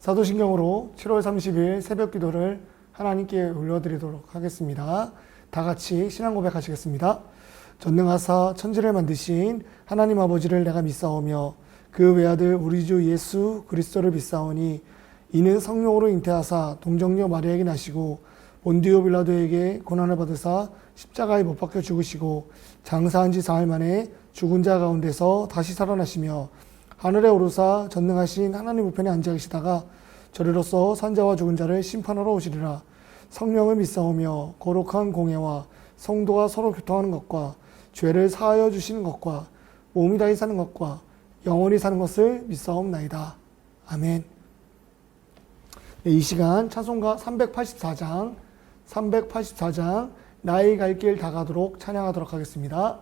사도신경으로 7월 30일 새벽 기도를 하나님께 올려드리도록 하겠습니다. 다 같이 신앙 고백하시겠습니다. 전능하사 천지를 만드신 하나님 아버지를 내가 믿사오며 그 외아들 우리 주 예수 그리스도를 믿사오니 이는 성령으로 잉태하사 동정녀 마리아에게 나시고 본디오 빌라도에게 고난을 받으사 십자가에 못 박혀 죽으시고 장사한 지 사흘 만에 죽은 자 가운데서 다시 살아나시며 하늘에 오르사 전능하신 하나님 우편에 앉아 계시다가 저리로서 산자와 죽은 자를 심판하러 오시리라. 성령을 믿사오며 거룩한 공예와 성도가 서로 교통하는 것과 죄를 사하여 주시는 것과 몸이 다히 사는 것과 영원히 사는 것을 믿사옵나이다. 아멘. 네, 이 시간 찬송가 384장 나의 갈 길 다 가도록 찬양하도록 하겠습니다.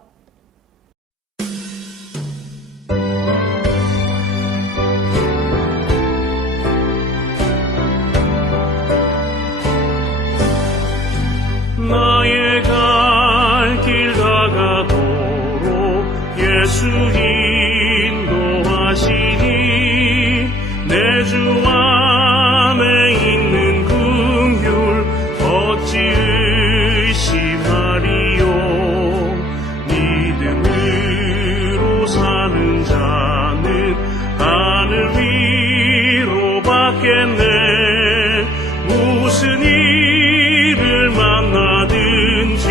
나의 갈 길 다가도록 예수 인도하시니 내 주 안에 있는 긍휼 어찌 의심하리요. 믿음으로 사는 자는 하늘 위로 받겠네. 무슨 일을 만나든지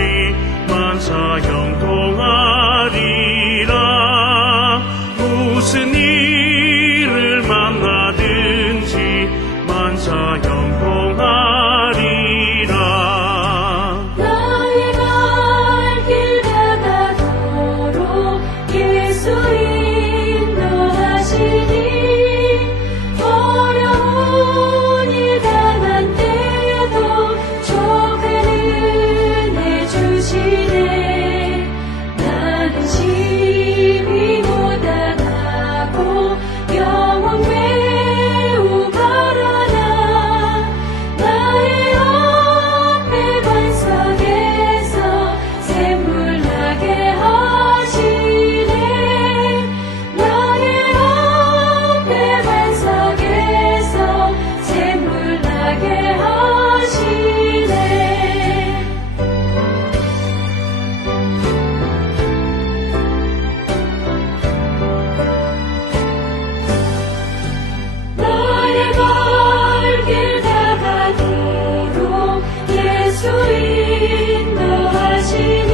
만사 형통하리라. 무슨 일을 만나든지 만사 형통하리라. 나의 갈 길 다가도록 예수 인도하시니 어려운 일 당한 때도 좁은 은혜 주시네. 나는 심히 고단하고 영혼 매우 가라나 나의 앞에 반석에서 샘물 나게 하시네. 나의 앞에 반석에서 샘물 나게 하시네. 나의 갈 길 다가도록 예수 인도하시니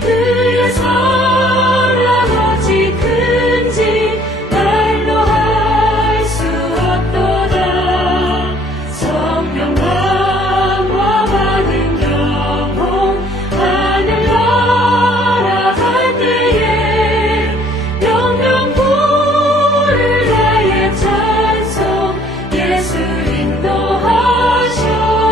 그의 사랑 어찌 큰지 말로 할 수 없도다. 성령 강화 받은 영혼 하늘 날아갈 때에 영영 부를 나의 찬송 예수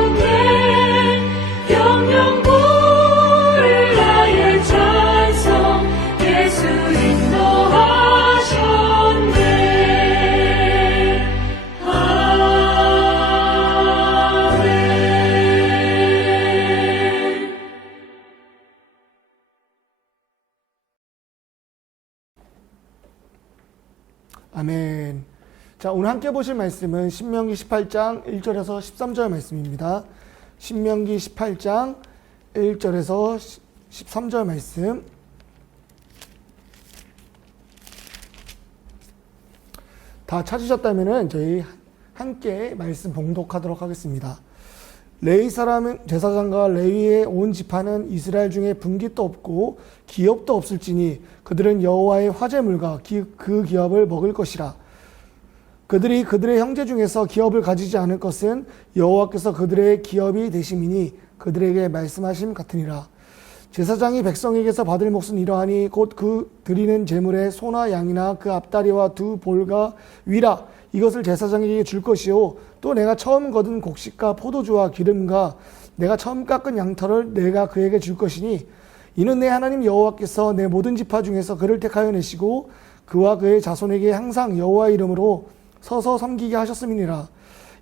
인도하셨네. 영영 부를 나의 찬송 예수 인도하셨네. 아멘. 아멘. 자, 오늘 함께 보실 말씀은 신명기 18장 1절에서 13절 말씀입니다. 신명기 18장 1절에서 13절 말씀. 다 찾으셨다면 저희 함께 말씀 봉독하도록 하겠습니다. 레위 사람 제사장과 레위의 온 지파는 이스라엘 중에 분깃도 없고 기업도 없을지니 그들은 여호와의 화제물과 그 기업을 먹을 것이라. 그들이 그들의 형제 중에서 기업을 가지지 않을 것은 여호와께서 그들의 기업이 되심이니 그들에게 말씀하심 같으니라. 제사장이 백성에게서 받을 몫은 이러하니 곧 그 드리는 제물의 소나 양이나 그 앞다리와 두 볼과 위라. 이것을 제사장에게 줄 것이요 또 내가 처음 거둔 곡식과 포도주와 기름과 내가 처음 깎은 양털을 내가 그에게 줄 것이니 이는 내 하나님 여호와께서 내 모든 지파 중에서 그를 택하여 내시고 그와 그의 자손에게 항상 여호와의 이름으로 서서 섬기게 하셨음이니라.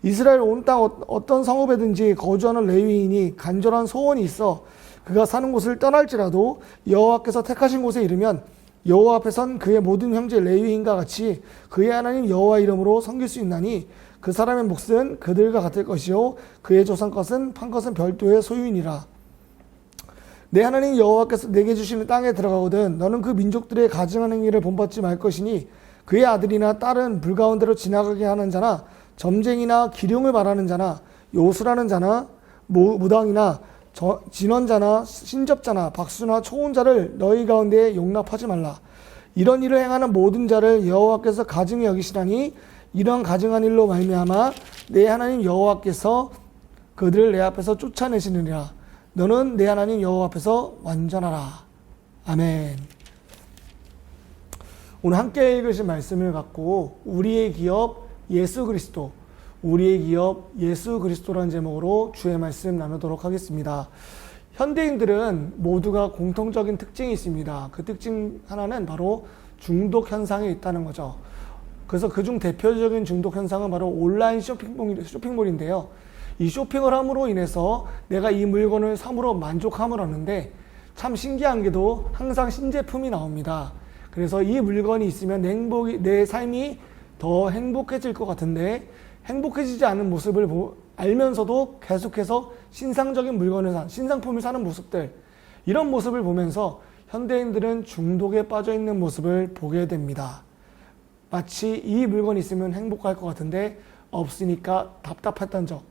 이스라엘 온 땅 어떤 성읍에든지 거주하는 레위인이 간절한 소원이 있어 그가 사는 곳을 떠날지라도 여호와께서 택하신 곳에 이르면 여호와 앞에선 그의 모든 형제 레위인과 같이 그의 하나님 여호와 이름으로 섬길 수 있나니 그 사람의 몫은 그들과 같을 것이요 그의 조상 것은 판 것은 별도의 소유이니라. 내 하나님 여호와께서 내게 주시는 땅에 들어가거든 너는 그 민족들의 가증한 행위를 본받지 말 것이니 그의 아들이나 딸은 불 가운데로 지나가게 하는 자나 점쟁이나 기륭을 말하는 자나 요술하는 자나 무당이나 진원자나 신접자나 박수나 초혼자를 너희 가운데에 용납하지 말라. 이런 일을 행하는 모든 자를 여호와께서 가증히 여기시나니 이런 가증한 일로 말미암아 내 하나님 여호와께서 그들을 내 앞에서 쫓아내시느니라. 너는 내 하나님 여호와 앞에서 완전하라. 아멘. 오늘 함께 읽으신 말씀을 갖고 우리의 기업 예수 그리스도, 우리의 기업 예수 그리스도라는 제목으로 주의 말씀 나누도록 하겠습니다. 현대인들은 모두가 공통적인 특징이 있습니다. 그 특징 하나는 바로 중독 현상에 있다는 거죠. 그래서 그중 대표적인 중독 현상은 바로 온라인 쇼핑몰인데요. 이 쇼핑을 함으로 인해서 내가 이 물건을 삼으로 만족함을 하는데 참 신기한 게도 항상 신제품이 나옵니다. 그래서 이 물건이 있으면 내 삶이 더 행복해질 것 같은데 행복해지지 않은 모습을 알면서도 계속해서 신상적인 물건을 신상품을 사는 모습들, 이런 모습을 보면서 현대인들은 중독에 빠져 있는 모습을 보게 됩니다. 마치 이 물건이 있으면 행복할 것 같은데 없으니까 답답했던 적,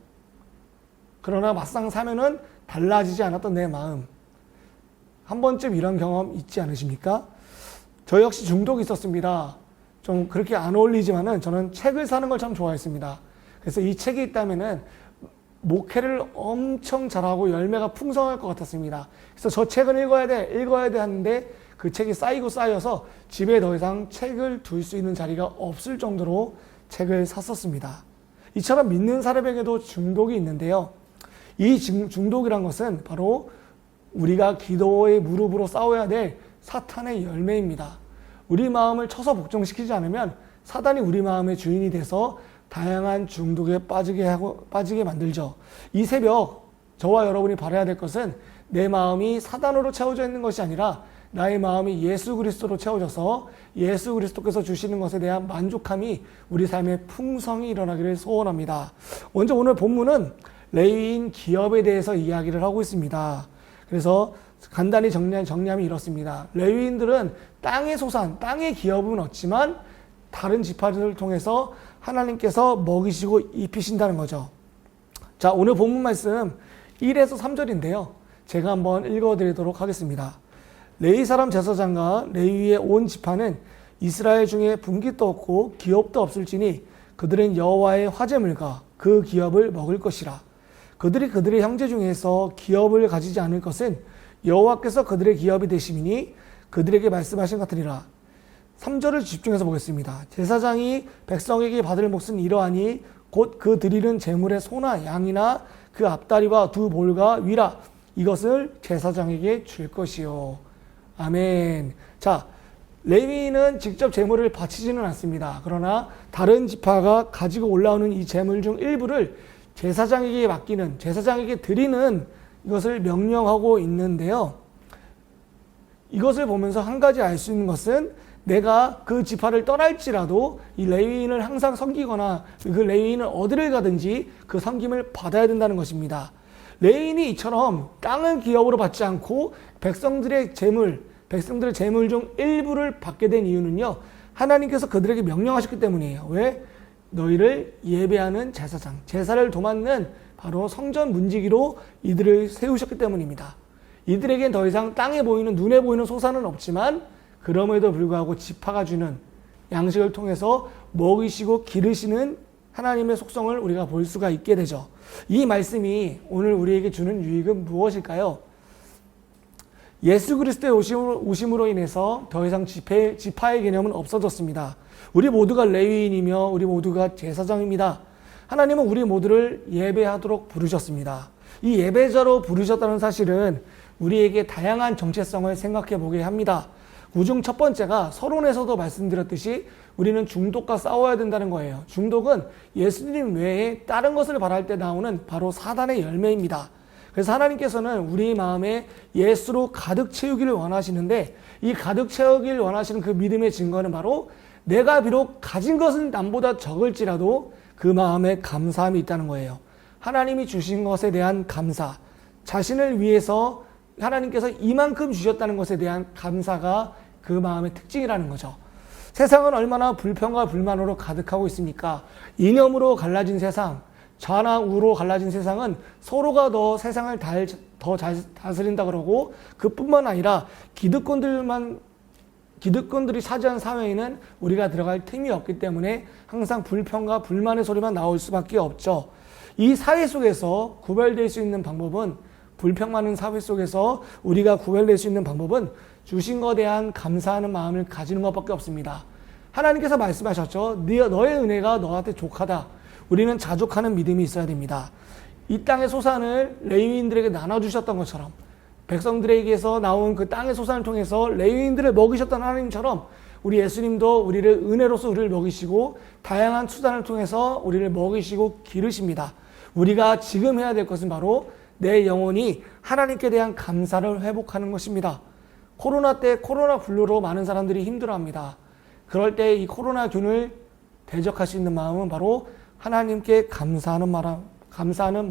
그러나 막상 사면은 달라지지 않았던 내 마음. 한 번쯤 이런 경험 있지 않으십니까? 저 역시 중독이 있었습니다. 좀 그렇게 안 어울리지만은 저는 책을 사는 걸 참 좋아했습니다. 그래서 이 책이 있다면은 목회를 엄청 잘하고 열매가 풍성할 것 같았습니다. 그래서 저 책은 읽어야 돼 하는데 그 책이 쌓여서 집에 더 이상 책을 둘 수 있는 자리가 없을 정도로 책을 샀었습니다. 이처럼 믿는 사람에게도 중독이 있는데요. 이 중독이란 것은 바로 우리가 기도의 무릎으로 싸워야 될 사탄의 열매입니다. 우리 마음을 쳐서 복종시키지 않으면 사단이 우리 마음의 주인이 돼서 다양한 중독에 빠지게 만들죠. 이 새벽 저와 여러분이 바라야 될 것은 내 마음이 사단으로 채워져 있는 것이 아니라 나의 마음이 예수 그리스도로 채워져서 예수 그리스도께서 주시는 것에 대한 만족함이 우리 삶의 풍성이 일어나기를 소원합니다. 먼저 오늘 본문은 레위인 기업에 대해서 이야기를 하고 있습니다. 그래서 간단히 정리하면 이렇습니다. 레위인들은 땅의 소산, 땅의 기업은 없지만 다른 지파들을 통해서 하나님께서 먹이시고 입히신다는 거죠. 자, 오늘 본문 말씀 1에서 3절인데요. 제가 한번 읽어드리도록 하겠습니다. 레위 사람 제사장과 레위의 온 지파는 이스라엘 중에 분깃도 없고 기업도 없을지니 그들은 여호와의 화제물과 그 기업을 먹을 것이라. 그들의 형제 중에서 기업을 가지지 않을 것은 여호와께서 그들의 기업이 되심이니 그들에게 말씀하신 같으리라. 3절을 집중해서 보겠습니다. 제사장이 백성에게 받을 몫은 이러하니 곧 그 드리는 제물의 소나 양이나 그 앞다리와 두 볼과 위라 이것을 제사장에게 줄 것이요. 아멘. 자, 레위인은 직접 제물을 바치지는 않습니다. 그러나 다른 지파가 가지고 올라오는 이 제물 중 일부를 제사장에게 맡기는, 제사장에게 드리는 이것을 명령하고 있는데요. 이것을 보면서 한 가지 알 수 있는 것은 내가 그 지파를 떠날지라도 이 레위인을 항상 섬기거나 그 레위인을 어디를 가든지 그 섬김을 받아야 된다는 것입니다. 레위인이 이처럼 땅을 기업으로 받지 않고 백성들의 제물 중 일부를 받게 된 이유는요. 하나님께서 그들에게 명령하셨기 때문이에요. 왜? 너희를 예배하는 제사장, 제사를 도맡는 바로 성전 문지기로 이들을 세우셨기 때문입니다. 이들에겐 더 이상 땅에 보이는, 눈에 보이는 소산은 없지만 그럼에도 불구하고 지파가 주는 양식을 통해서 먹이시고 기르시는 하나님의 속성을 우리가 볼 수가 있게 되죠. 이 말씀이 오늘 우리에게 주는 유익은 무엇일까요? 예수 그리스도의 오심으로 인해서 더 이상 지파의 개념은 없어졌습니다. 우리 모두가 레위인이며 우리 모두가 제사장입니다. 하나님은 우리 모두를 예배하도록 부르셨습니다. 이 예배자로 부르셨다는 사실은 우리에게 다양한 정체성을 생각해 보게 합니다. 그중 첫 번째가 서론에서도 말씀드렸듯이 우리는 중독과 싸워야 된다는 거예요. 중독은 예수님 외에 다른 것을 바랄 때 나오는 바로 사단의 열매입니다. 그래서 하나님께서는 우리 마음에 예수로 가득 채우기를 원하시는데, 이 가득 채우기를 원하시는 그 믿음의 증거는 바로 내가 비록 가진 것은 남보다 적을지라도 그 마음에 감사함이 있다는 거예요. 하나님이 주신 것에 대한 감사, 자신을 위해서 하나님께서 이만큼 주셨다는 것에 대한 감사가 그 마음의 특징이라는 거죠. 세상은 얼마나 불평과 불만으로 가득하고 있습니까? 이념으로 갈라진 세상, 좌나 우로 갈라진 세상은 서로가 더 세상을 더 잘 다스린다 그러고, 그뿐만 아니라 기득권들이 차지한 사회에는 우리가 들어갈 틈이 없기 때문에 항상 불평과 불만의 소리만 나올 수밖에 없죠. 이 사회 속에서 구별될 수 있는 방법은, 불평 많은 사회 속에서 우리가 구별될 수 있는 방법은 주신 것에 대한 감사하는 마음을 가지는 것밖에 없습니다. 하나님께서 말씀하셨죠. 너의 은혜가 너한테 족하다. 우리는 자족하는 믿음이 있어야 됩니다. 이 땅의 소산을 레위인들에게 나눠주셨던 것처럼, 백성들에게서 나온 그 땅의 소산을 통해서 레위인들을 먹이셨던 하나님처럼, 우리 예수님도 우리를 은혜로서 우리를 먹이시고 다양한 수단을 통해서 우리를 먹이시고 기르십니다. 우리가 지금 해야 될 것은 바로 내 영혼이 하나님께 대한 감사를 회복하는 것입니다. 코로나 때 코로나 블루로 많은 사람들이 힘들어합니다. 그럴 때 이 코로나 균을 대적할 수 있는 마음은 바로 하나님께 감사하는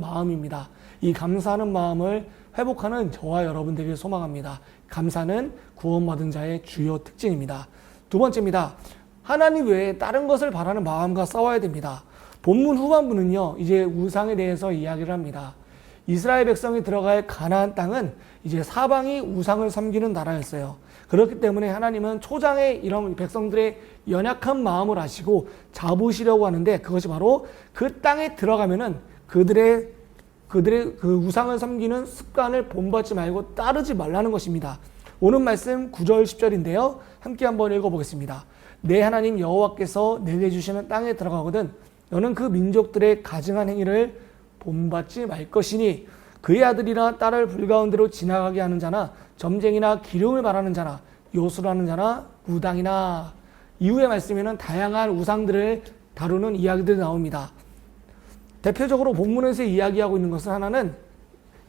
마음입니다. 이 감사하는 마음을 회복하는 저와 여러분 되길 소망합니다. 감사는 구원받은 자의 주요 특징입니다. 두 번째입니다. 하나님 외에 다른 것을 바라는 마음과 싸워야 됩니다. 본문 후반부는요, 이제 우상에 대해서 이야기를 합니다. 이스라엘 백성이 들어갈 가나안 땅은 이제 사방이 우상을 섬기는 나라였어요. 그렇기 때문에 하나님은 초장에 이런 백성들의 연약한 마음을 아시고 잡으시려고 하는데, 그것이 바로 그 땅에 들어가면은 그들의 그 우상을 섬기는 습관을 본받지 말고 따르지 말라는 것입니다. 오늘 말씀 9절 10절인데요. 함께 한번 읽어보겠습니다. 내 하나님 여호와께서 내게 주시는 땅에 들어가거든 너는 그 민족들의 가증한 행위를 본받지 말 것이니, 그의 아들이나 딸을 불가운데로 지나가게 하는 자나 점쟁이나 기름을 말하는 자나 요술하는 자나 무당이나. 이후의 말씀에는 다양한 우상들을 다루는 이야기들이 나옵니다. 대표적으로 본문에서 이야기하고 있는 것은 하나는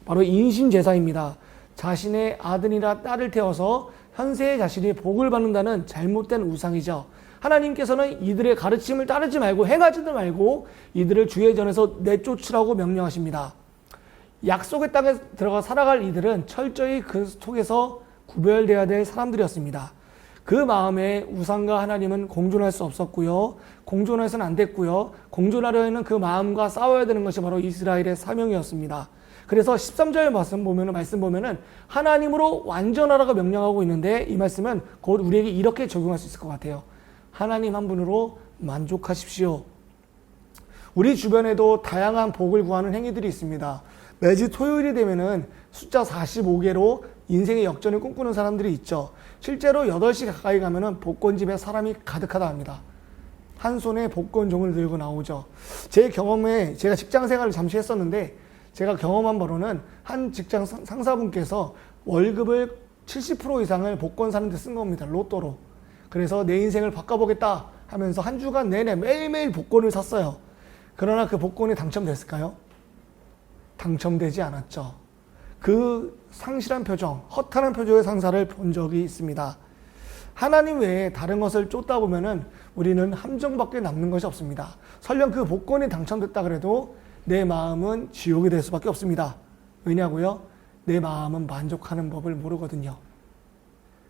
바로 인신제사입니다. 자신의 아들이나 딸을 태워서 현세의 자신이 복을 받는다는 잘못된 우상이죠. 하나님께서는 이들의 가르침을 따르지 말고 행하지도 말고 이들을 주의 전에서 내쫓으라고 명령하십니다. 약속의 땅에 들어가 살아갈 이들은 철저히 그 속에서 구별되어야 될 사람들이었습니다. 그 마음에 우상과 하나님은 공존할 수 없었고요. 공존해서는 안 됐고요. 공존하려 하는 그 마음과 싸워야 되는 것이 바로 이스라엘의 사명이었습니다. 그래서 13절 말씀 보면은 하나님으로 완전하라고 명령하고 있는데, 이 말씀은 곧 우리에게 이렇게 적용할 수 있을 것 같아요. 하나님 한 분으로 만족하십시오. 우리 주변에도 다양한 복을 구하는 행위들이 있습니다. 매주 토요일이 되면은 숫자 45개로 인생의 역전을 꿈꾸는 사람들이 있죠. 실제로 8시 가까이 가면은 복권집에 사람이 가득하다 합니다. 한 손에 복권종을 들고 나오죠. 제 경험에, 제가 직장 생활을 잠시 했었는데 제가 경험한 바로는 한 직장 상사분께서 월급을 70% 이상을 복권 사는 데 쓴 겁니다. 로또로. 그래서 내 인생을 바꿔보겠다 하면서 한 주간 내내 매일매일 복권을 샀어요. 그러나 그 복권이 당첨됐을까요? 당첨되지 않았죠. 그 상실한 표정, 허탈한 표정의 상사를 본 적이 있습니다. 하나님 외에 다른 것을 쫓다 보면은 우리는 함정밖에 남는 것이 없습니다. 설령 그 복권이 당첨됐다 그래도 내 마음은 지옥이 될 수밖에 없습니다. 왜냐고요? 내 마음은 만족하는 법을 모르거든요.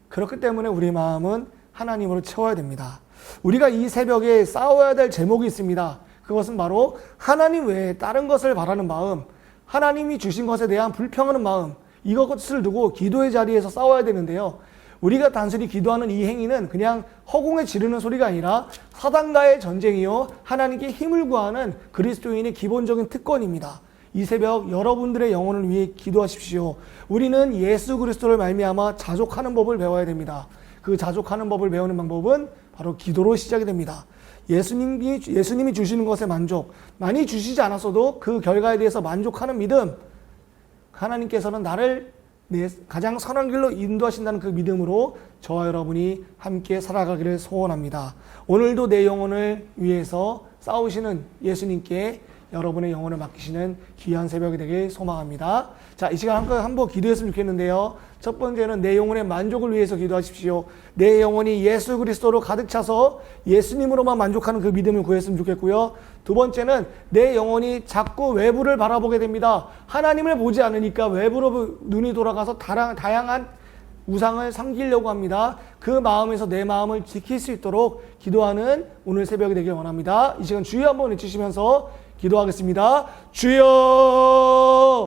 그렇기 때문에 우리 마음은 하나님으로 채워야 됩니다. 우리가 이 새벽에 싸워야 될 제목이 있습니다. 그것은 바로 하나님 외에 다른 것을 바라는 마음, 하나님이 주신 것에 대한 불평하는 마음, 이것을 두고 기도의 자리에서 싸워야 되는데요. 우리가 단순히 기도하는 이 행위는 그냥 허공에 지르는 소리가 아니라 사단과의 전쟁이요, 하나님께 힘을 구하는 그리스도인의 기본적인 특권입니다. 이 새벽 여러분들의 영혼을 위해 기도하십시오. 우리는 예수 그리스도를 말미암아 자족하는 법을 배워야 됩니다. 그 자족하는 법을 배우는 방법은 바로 기도로 시작이 됩니다. 예수님이 주시는 것에 만족, 많이 주시지 않았어도 그 결과에 대해서 만족하는 믿음, 하나님께서는 나를 가장 선한 길로 인도하신다는 그 믿음으로 저와 여러분이 함께 살아가기를 소원합니다. 오늘도 내 영혼을 위해서 싸우시는 예수님께 여러분의 영혼을 맡기시는 귀한 새벽이 되길 소망합니다. 자, 이 시간 한번 기도했으면 좋겠는데요. 첫 번째는 내 영혼의 만족을 위해서 기도하십시오. 내 영혼이 예수 그리스도로 가득 차서 예수님으로만 만족하는 그 믿음을 구했으면 좋겠고요. 두 번째는 내 영혼이 자꾸 외부를 바라보게 됩니다. 하나님을 보지 않으니까 외부로 눈이 돌아가서 다양한 우상을 섬기려고 합니다. 그 마음에서 내 마음을 지킬 수 있도록 기도하는 오늘 새벽이 되길 원합니다. 이 시간 주여 한번 외치시면서 기도하겠습니다. 주여!